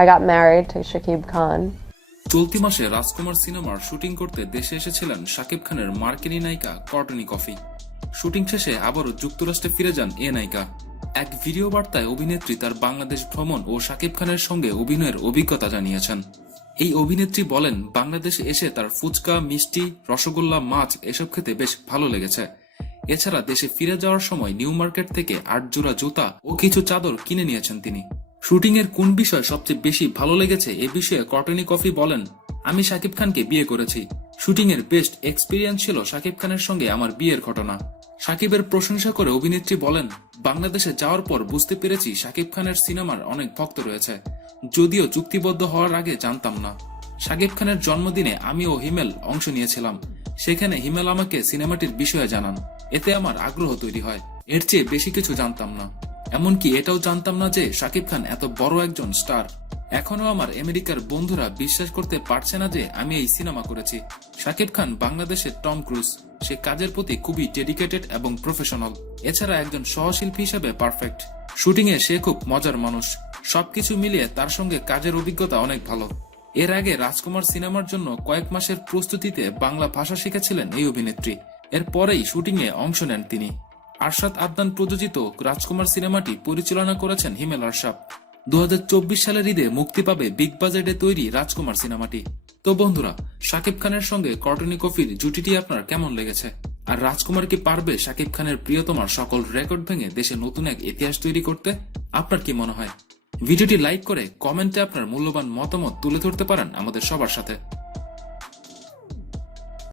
I got married to Shakib Khan. চলতি মাসে রাজকুমার সিনেমার শুটিং করতে দেশে এসেছিলেন শাকিব খানের মার্কিনী নায়িকা কর্টনি কফি। শুটিং শেষে আবারও যুক্তরাষ্ট্রে ফিরে যান এ নায়িকা। এক ভিডিও বার্তায় অভিনেত্রী তার বাংলাদেশ ভ্রমণ ও শাকিব খানের সঙ্গে অভিনয়ের অভিজ্ঞতা জানিয়েছেন। এই অভিনেত্রী বলেন, বাংলাদেশে এসে তার ফুচকা, মিষ্টি, রসগোল্লা, মাছ এসব খেতে বেশ ভালো লেগেছে। এছাড়া দেশে ফিরে যাওয়ার সময় নিউ মার্কেট থেকে 8 জোড়া জুতা ও কিছু চাদর কিনে নিয়েছেন তিনি। শুটিং এর কোন বিষয় সবচেয়ে বেশি ভালো লেগেছে এ বিষয়ে কর্টনি কফি বলেন, আমি শাকিব খানকে বিয়ে করেছি। শুটিং এর বেস্ট এক্সপিরিয়েন্স ছিল শাকিব খানের সঙ্গে আমার বিয়ের ঘটনা। শাকিবের প্রশংসা করে অভিনেত্রী বলেন, বাংলাদেশে যাওয়ার পর বুঝতে পেরেছি শাকিব খানের সিনেমার অনেক ভক্ত রয়েছে, যদিও চুক্তিবদ্ধ হওয়ার আগে জানতাম না। শাকিব খানের জন্মদিনে আমি ও হিমেল অংশ নিয়েছিলাম। সেখানে হিমেল আমাকে সিনেমাটির বিষয়ে জানান, এতে আমার আগ্রহ তৈরি হয়। এর চেয়ে বেশি কিছু জানতাম না। এমনকি এটাও জানতাম না যে শাকিব খান এত বড় একজন স্টার। এখনো আমার আমেরিকার বন্ধুরা বিশ্বাস করতে পারছে না যে আমি এই সিনেমা করেছি। শাকিব খান বাংলাদেশের টম ক্রুজ। সে কাজের প্রতি খুবই ডেডিকেটেড এবং প্রফেশনাল। এছাড়া একজন সহশিল্পী হিসেবে পারফেক্ট। শুটিং এ সে খুব মজার মানুষ। সবকিছু মিলিয়ে তার সঙ্গে কাজের অভিজ্ঞতা অনেক ভালো। এর আগে রাজকুমার সিনেমার জন্য কয়েক মাসের প্রস্তুতিতে বাংলা ভাষা শিখেছিলেন এই অভিনেত্রী। এর পরেই শুটিং এ অংশ নেন তিনি। আরশাদ আদনান প্রযোজিত রাজকুমার সিনেমাটি পরিচালনা করেছেন হিমেল আরশাদ। 2024 সালের ঈদে মুক্তি পাবে বিগ বাজেটে তৈরি রাজকুমার সিনেমাটি। তো বন্ধুরা, শাকিব খানের সঙ্গে কর্টনি কফির জুটিটি আপনার কেমন লেগেছে? আর রাজকুমার কি পারবে শাকিব খানের প্রিয়তমার সকল রেকর্ড ভেঙে দেশে নতুন এক ইতিহাস তৈরি করতে? আপনার কি মনে হয়? ভিডিওটি লাইক করে কমেন্টে আপনার মূল্যবান মতামত তুলে ধরতে পারেন আমাদের সবার সাথে।